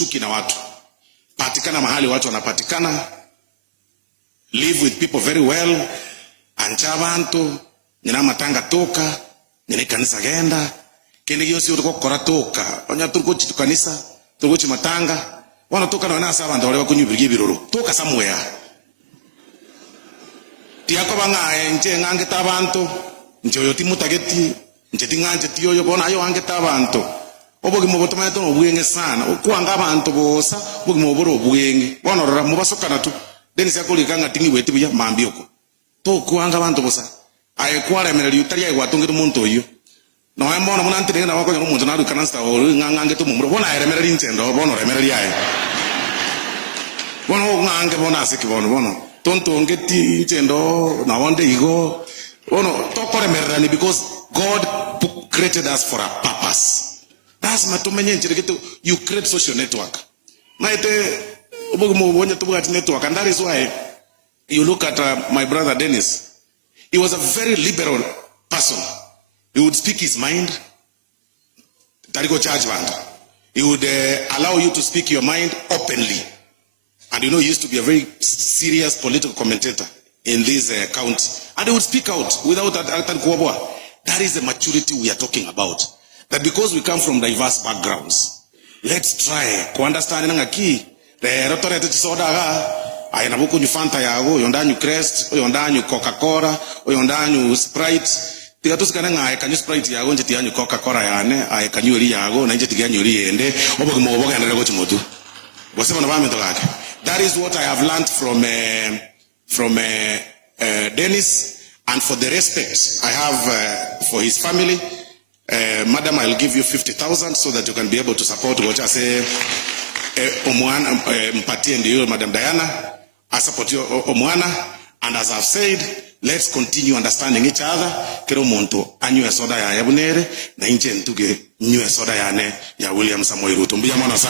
chuki na watu. Patikana mahali watu wanapatikana. Live with people very well. Anja abantu, nina matanga toka, nina kanisa genda. Kene yosi utoko kora toka. Onya turko chitu kanisa, turko chimatanga. Wana toka na wana saba ndole wakunyubirige biroro. Toka somewhere. Tiako banga nje ngangeta abantu, nje yo timutageti, nje tinganje tiyo yo bona ayo angeta abantu. Obogi mobotoma to obwenge sana. Okuanga abantu bosa, obogi moboro obwenge. Bona rora mubasokana tu. Then sakoli kanga tingi weti bya mambioko. To kuanga abantu bosa. Aye kwara emerali utari aye watungira umuntu oyo. No ayambona muna ntire na wako umuntu na rukana sta o ngangange to mumuro. Bona aye emerali ntendo, bona emerali aye. Bona ngange bona asiki bona. Tonto ngeti ntendo na wonde igo. Bona to kore emerali because God created us for a purpose. That's you create social network. Network, and that is why you look at my brother Dennis. He was a very liberal person. He would speak his mind. He would allow you to speak your mind openly. And you know, he used to be a very serious political commentator in this county. And he would speak out without that. That is the maturity we are talking about. That because we come from diverse backgrounds, let's try to understand nga ki the rotore te soda ga ayina buku ni Fanta yago yondanyu Crest yondanyu Coca-Cola yondanyu Sprite tigatusikana nga ayikanyu Sprite yago nje tiyanyu Coca-Cola yane ayikanyu ri yago na nje tiganyu ri ende obogi mo boga ndere go chimotu bosema na bamento lake. That is what I have learned from Dennis, and for the respect I have for his family. Madam, I'll give you 50,000 so that you can be able to support what I say. Mpati and you, Madam Diana, I support you, Omwana. And as I've said, let's continue understanding each other. Kero monto anyu esoda ya Yabunere na inche ntuge nyu esoda ya ne ya William Samoei Ruto.